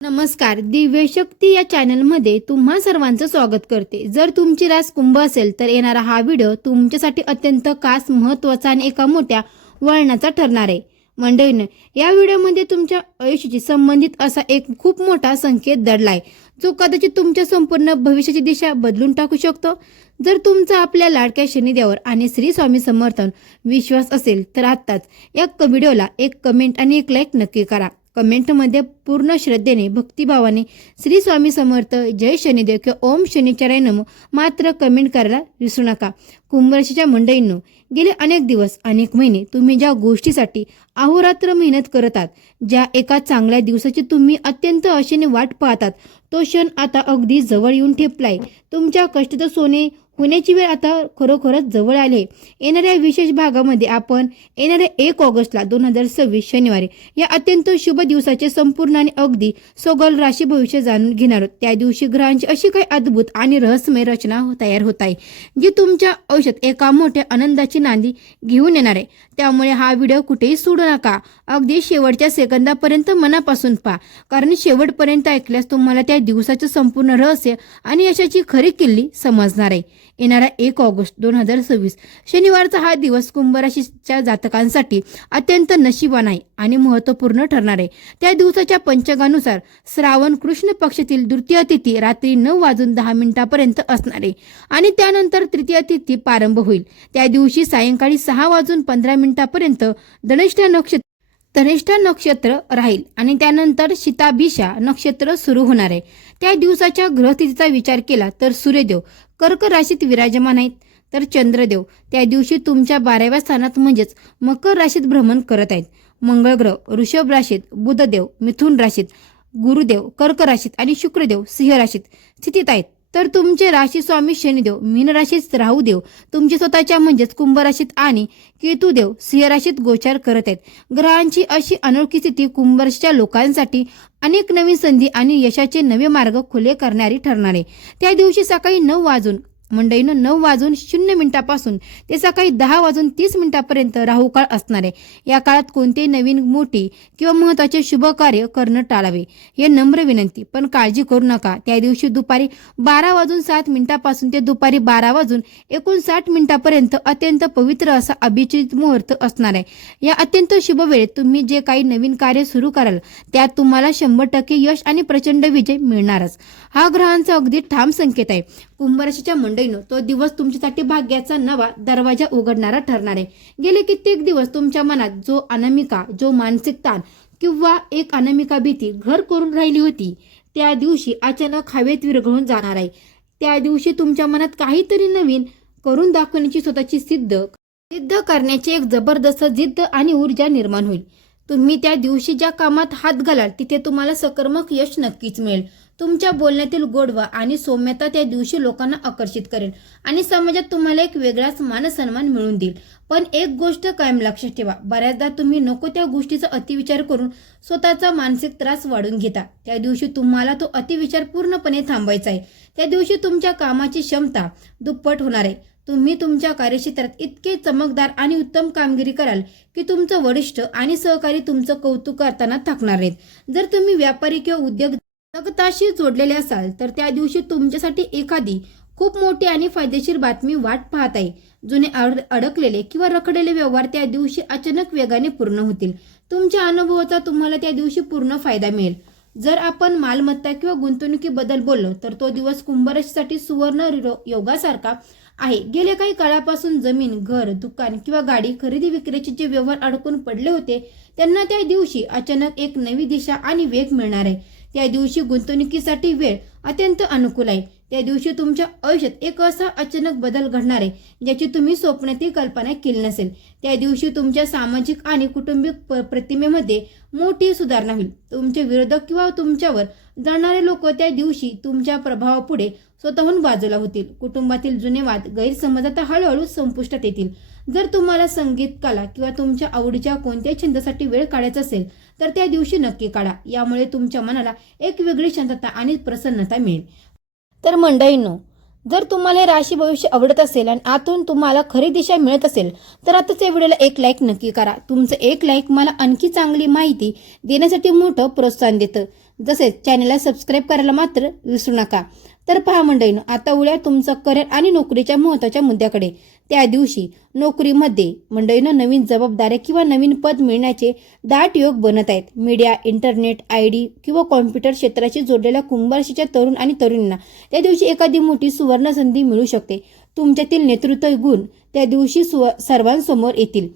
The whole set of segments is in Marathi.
नमस्कार. दिव्य शक्ती या चॅनलमध्ये तुम्हा सर्वांचं स्वागत करते. जर तुमची रास कुंभ असेल तर येणारा हा व्हिडिओ तुमच्यासाठी अत्यंत खास, महत्त्वाचा आणि एका मोठ्या वळणाचा ठरणार आहे. मंडळींनो, या व्हिडिओमध्ये तुमच्या आयुष्याशी संबंधित असा एक खूप मोठा संकेत दडलाय, जो कदाचित तुमच्या संपूर्ण भविष्याची दिशा बदलून टाकू शकतो. जर तुमचा आपल्या लाडक्या शनिदेवावर आणि श्री स्वामी समर्थन विश्वास असेल तर आत्ताच या व्हिडिओला एक कमेंट आणि एक लाईक नक्की करा. कमेंटमध्ये पूर्ण श्रद्धेने, भक्तिभावाने श्री स्वामी समर्थ, जय शनिदेव किंवा ओम शनिचराय नमो मात्र कमेंट करायला विसरू नका. कुंभ राशीच्या मंडळींनो, गेले अनेक दिवस, अनेक महिने तुम्ही ज्या गोष्टीसाठी अहोरात्र मेहनत करत आहात, ज्या एका चांगल्या दिवसाची तुम्ही अत्यंत आशेने वाट पाहतात, तो क्षण आता अगदी जवळ येऊन ठेपलाय. तुमच्या कष्टाचं सोने होण्याची वेळ आता खरोखरच जवळ आली. येणाऱ्या विशेष भागामध्ये आपण येणाऱ्या 1 ऑगस्टला 2026 शनिवारी या अत्यंत शुभ दिवसाचे संपूर्ण आणि अगदी सगोल राशी भविष्य जाणून घेणार आहोत. त्या दिवशी ग्रहांची अशी काही अद्भुत आणि रहस्यमय रचना तयार होत आहे, जी तुमच्या आयुष्यात एका मोठ्या आनंदाची नांदी घेऊन येणार आहे. त्यामुळे हा व्हिडिओ कुठेही सोडू नका. अगदी शेवटच्या सेकंदापर्यंत मनापासून पहा, कारण शेवटपर्यंत ऐकल्यास तुम्हाला त्या दिवसाचं संपूर्ण रहस्य आणि यशाची खरी किल्ली समजणार आहे. येणारा 1 ऑगस्ट 2026 शनिवारचा हा दिवस कुंभ राशीच्या जातकांसाठी अत्यंत नशिबान आहे आणि महत्त्वपूर्ण ठरणार आहे. त्या दिवसाच्या पंचांगानुसार श्रावण कृष्ण पक्षातील द्वितीय तिथी रात्री 9:10 असणार आहे आणि त्यानंतर तृतीय तिथी प्रारंभ होईल. त्या दिवशी सायंकाळी 6:15 धनिष्ठा नक्षत्र राहील आणि त्यानंतर शीताभिषा नक्षत्र सुरू होणार आहे. त्या दिवसाच्या ग्रहस्थितीचा विचार केला तर सूर्यदेव कर्क राशीत विराजमान आहेत, तर चंद्रदेव त्या दिवशी तुमच्या 12व्या स्थानात म्हणजेच मकर राशीत भ्रमण करत आहेत. मंगळ ग्रह वृषभ राशीत, बुधदेव मिथुन राशीत, गुरुदेव कर्क राशीत आणि शुक्रदेव सिंह राशीत स्थितीत आहेत. तर तुमचे राशी स्वामी शनिदेव मीन राशीत, राहुदेव तुमच्या स्वतःच्या म्हणजेच कुंभ राशीत आणि केतुदेव सिंह राशीत गोचार करत आहेत. ग्रहांची अशी अनोळखी स्थिती कुंभ राशीच्या लोकांसाठी अनेक नवीन संधी आणि यशाचे नवे मार्ग खुले करणारी ठरणार आहे. त्या दिवशी सकाळी 9:00 ते सकाळी 10:30 राहुकाळ असणार आहे. या काळात कोणतेही नवीन, मोठी किंवा महत्त्वाचे शुभ कार्य करणं टाळावे, हे नम्र विनंती. पण काळजी करू नका, त्या दिवशी दुपारी 12:07 ते दुपारी 12:59 अत्यंत पवित्र असा अभिजित मुहूर्त असणार आहे. या अत्यंत शुभ वेळेत तुम्ही जे काही नवीन कार्य सुरू कराल त्यात तुम्हाला 100% यश आणि प्रचंड विजय मिळणारच. हा ग्रहांचा अगदी ठाम संकेत आहे. कुंभ राशीच्या मंडळींनो, तो दिवस तुमच्यासाठी भाग्याचा नवा दरवाजा उघडणारा ठरणार आहे. गेले कित्येक दिवस तुमच्या मनात जो मानसिक ताण किंवा एक अनामिका भीती घर करून राहिली होती, त्या दिवशी अचानक हवेत विरघळून जाणार आहे. त्या दिवशी तुमच्या मनात काहीतरी नवीन करून दाखवण्याची, स्वतःची सिद्ध करण्याची एक जबरदस्त जिद्द आणि ऊर्जा निर्माण होईल. तुम्ही त्या दिवशी ज्या कामात हात घालाल तिथे तुम्हाला सकर्मक यश नक्कीच मिळेल. तुमच्या बोलण्यातील गोडवा आणि सौम्यता त्या दिवशी लोकांना आकर्षित करेल आणि समाजात तुम्हाला एक वेगळाच मानसन्मान मिळवून देईल. पण एक गोष्ट कायम लक्षात ठेवा, बऱ्याचदा तुम्ही नको त्या गोष्टीचा अतिविचार करून स्वतःचा मानसिक त्रास वाढून घेता. त्या दिवशी तुम्हाला तो अतिविचार पूर्णपणे थांबवायचा आहे. त्या दिवशी तुमच्या कामाची क्षमता दुप्पट होणार आहे. तुम्ही तुमच्या कार्यक्षेत्रात इतके चमकदार आणि उत्तम कामगिरी कराल की तुमचं वरिष्ठ आणि सहकारी तुमचं कौतुक करताना थकणार नाहीत. जर तुम्ही व्यापारी किंवा उद्योग जगताशी जोडलेले असाल तर त्या दिवशी तुमच्यासाठी एखादी खूप मोठी आणि फायदेशीर बातमी वाट पाहत आहे. जुने अडकलेले किंवा रखडलेले व्यवहार त्या दिवशी अचानक वेगाने पूर्ण होतील. तुमच्या अनुभवाचा तुम्हाला त्या दिवशी पूर्ण फायदा मिळेल. जर आपण मालमत्ता किंवा गुंतवणुकीबद्दल बोललो तर तो दिवस कुंभ राशीसाठी सुवर्ण योगासारखा आहे. गेल्या काही काळापासून जमीन, घर, दुकान किंवा गाडी खरेदी विक्रीचे जे व्यवहार अडकून पडले होते त्यांना त्या दिवशी अचानक एक नवी दिशा आणि वेग मिळणार आहे. त्या दिवशी गुंतवणुकीसाठी वेळ अत्यंत अनुकूल आहे. त्या दिवशी तुमच्या आयुष्यात एक असा अचानक बदल घडणार आहे ज्याची तुम्ही स्वप्नातही कल्पना केली नसेल. त्या दिवशी तुमच्या सामाजिक आणि कौटुंबिक प्रतिमेमध्ये मोठी सुधारणा होईल. तुमचे विरोधक किंवा तुमच्यावर जळणारे लोक त्या दिवशी तुमच्या प्रभावापुढे स्वतःहून बाजूला होतील. कुटुंबातील जुने वाद, गैरसमज आता हळूहळू संपुष्टात येतील. जर तुम्हाला संगीत, कला किंवा तुमच्या आवडीच्या कोणत्याही छंदासाठी वेळ काढायचा असेल तर त्या दिवशी नक्की काढा. यामुळे तुमच्या मनाला एक वेगळी शांतता आणि प्रसन्नता मिळेल. तर मंडळींनो, जर तुम्हाला हे राशी भविष्य आवडत असेल आणि आतून तुम्हाला खरी दिशा मिळत असेल तर आताच या व्हिडिओला एक लाईक नक्की करा. तुमचं एक लाईक मला आणखी चांगली माहिती देण्यासाठी मोठं प्रोत्साहन देतं. तसेच चॅनलला सबस्क्राईब करायला मात्र विसरू नका. तर पहा मंडळींनो, आता उद्या तुमचं करिअर आणि नोकरीच्या महत्त्वाच्या मुद्द्याकडे. त्या दिवशी नोकरीमध्ये मंडळींनो नवीन जबाबदाऱ्या किंवा नवीन पद मिळण्याचे दाट योग बनत आहेत. मीडिया, इंटरनेट, आयडी किंवा कॉम्प्युटर क्षेत्राशी जोडलेल्या कुंभ राशीच्या तरुण आणि तरुणींना त्या दिवशी एखादी मोठी सुवर्ण संधी मिळू शकते. तुमच्यातील नेतृत्व गुण त्या दिवशी सर्वांसमोर येतील.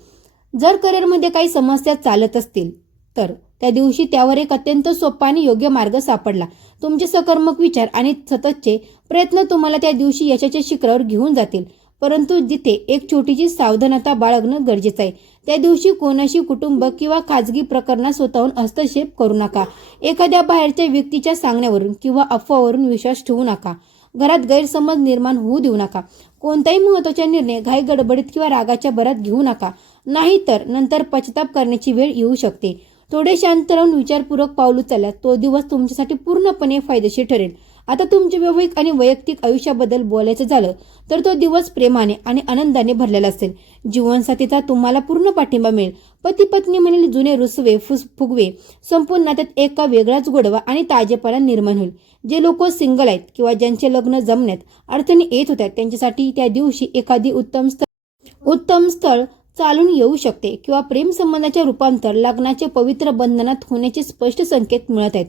जर करिअरमध्ये काही समस्या चालत असतील तर त्या दिवशी त्यावर एक अत्यंत सोपा आणि योग्य मार्ग सापडला. तुमचे सकर्मक विचार आणि सततचे प्रयत्न तुम्हाला त्या दिवशी यशाच्या शिखरावर घेऊन जातील. परंतु जिथे एक छोटीशी सावधानता बाळगणं गरजेचं आहे. त्या दिवशी कोणाशी कुटुंब किंवा खाजगी प्रकरणात स्वतःहून हस्तक्षेप करू नका. एखाद्या बाहेरच्या व्यक्तीच्या सांगण्यावरून किंवा अफवावरून विश्वास ठेवू नका. घरात गैरसमज निर्माण होऊ देऊ नका. कोणताही महत्त्वाचा निर्णय घाई गडबडीत किंवा रागाच्या भरात घेऊ नका. नाहीतर नंतर पश्चाताप करण्याची वेळ येऊ शकते. थोडे शांत राहून विचारपूर्वक पाऊल उचलल्यास तो दिवस तुमच्यासाठी पूर्णपणे फायदेशीर ठरेल. आता तुमच्या व्यावहारिक आणि वैयक्तिक आयुष्याबद्दल बोलायचं झालं तर तो दिवस प्रेमाने आणि आनंदाने भरलेला असेल. जीवनसाथीचा तुम्हाला पूर्ण पाठिंबा मिळेल. पती पत्नी म्हणील जुने रुसवे फुगवे संपूर्ण नात्यात एका वेगळाच गोडवा आणि ताजेपणा निर्माण होईल. जे लोक सिंगल आहेत किंवा ज्यांचे लग्न जमण्यात अडचणी येत होत्या त्यांच्यासाठी त्या दिवशी एखादी उत्तम स्थळ चालून येऊ शकते किंवा प्रेम संबंधाचे रूपांतर लग्नाचे पवित्र बंधनात होण्याचे स्पष्ट संकेत मिळत आहेत.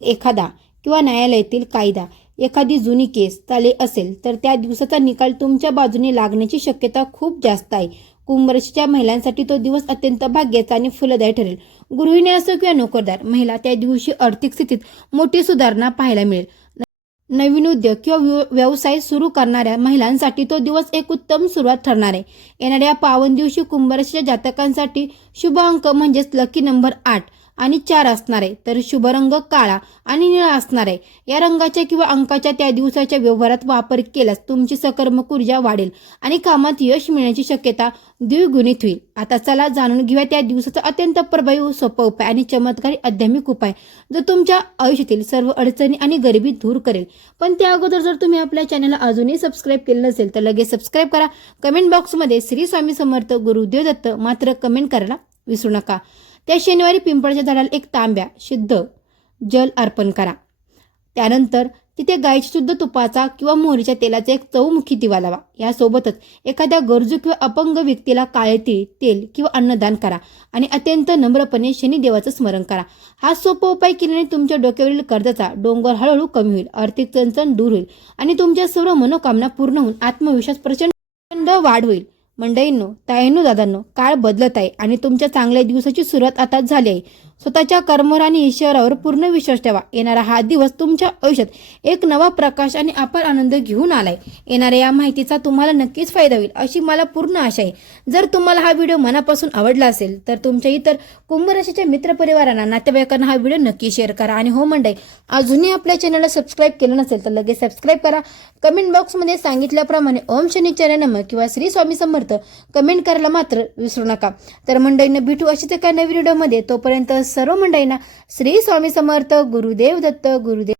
एखादा किंवा न्यायालयातील कायदा एखादी जुनी केस चाले असेल तर त्या दिवसाचा निकाल तुमच्या बाजूने लागण्याची शक्यता खूप जास्त आहे. कुंभ राशीच्या महिलांसाठी तो दिवस अत्यंत भाग्याचा आणि फलदायी ठरेल. गृहिणी असो किंवा नोकरदार महिला त्या दिवशी आर्थिक स्थितीत मोठी सुधारणा पाहायला मिळेल. नवीन उद्योग किंवा व्यवसाय सुरू करणाऱ्या महिलांसाठी तो दिवस एक उत्तम सुरुवात ठरणार आहे. येणाऱ्या पावन दिवशी कुंभ राशीच्या जातकांसाठी शुभ अंक म्हणजेच लकी नंबर 8 आणि 4 असणार आहे. तर शुभ रंग काळा आणि निळा असणार आहे. या रंगाच्या किंवा अंकाच्या त्या दिवसाच्या व्यवहारात वापर केल्यास तुमची सकर्मक ऊर्जा वाढेल आणि कामात यश मिळण्याची शक्यता द्विगुणित होईल. आता चला जाणून घेऊया त्या दिवसाचा अत्यंत प्रभावी सोपा उपाय आणि चमत्कारी आध्यात्मिक उपाय जो तुमच्या आयुष्यातील सर्व अडचणी आणि गरिबी दूर करेल. पण त्या अगोदर जर तुम्ही आपल्या चॅनलला अजूनही सबस्क्राईब केलं नसेल तर लगेच सबस्क्राईब करा. कमेंट बॉक्समध्ये श्री स्वामी समर्थ गुरुदेव दत्त मात्र कमेंट करायला विसरू नका. त्या शनिवारी पिंपळाच्या झाडाला एक तांब्या शुद्ध जल अर्पण करा. त्यानंतर तिथे गायच्या शुद्ध तुपाचा किंवा मोहरीच्या तेलाचा एक चौमुखी दिवा लावा. यासोबतच एखाद्या गरजू किंवा अपंग व्यक्तीला काळे तीळ, तेल किंवा अन्नदान करा आणि अत्यंत नम्रपणे शनिदेवाचं स्मरण करा. हा सोपा उपाय केल्याने तुमच्या डोक्यावरील कर्जाचा डोंगर हळूहळू कमी होईल, आर्थिक चणचण दूर होईल आणि तुमच्या सर्व मनोकामना पूर्ण होऊन आत्मविश्वास प्रचंड वाढ होईल. मंडळींनो, ताईंनो, दादांनो, काळ बदलत आहे आणि तुमच्या चांगल्या दिवसाची सुरुवात आता झाली आहे. स्वतःच्या कर्मावर आणि ईश्वरावर पूर्ण विश्वास ठेवा. येणारा हा दिवस तुमच्या आयुष्यात एक नवा प्रकाश आणि अपार आनंद घेऊन आलाय. येणाऱ्या या माहितीचा तुम्हाला नक्कीच फायदा होईल अशी मला पूर्ण आशा आहे. जर तुम्हाला हा व्हिडिओ मनापासून आवडला असेल तर तुमच्या इतर कुंभ राशीच्या मित्रपरिवारांना, नातेवाईकांना हा व्हिडिओ नक्की शेअर करा. आणि हो मंडळी, अजूनही आपल्या चॅनलला सबस्क्राईब केलं नसेल तर लगेच सबस्क्राईब करा. कमेंट बॉक्समध्ये सांगितल्याप्रमाणे ओम शनिश्चराय नमः किंवा श्री स्वामी समर्थ कमेंट करायला मात्र विसरू नका. तर मंडळींना भेटू अशीच एका नवीन व्हिडिओमध्ये. तोपर्यंत सर्व मंडळींना श्री स्वामी समर्थ. गुरुदेव दत्त. गुरुदेव.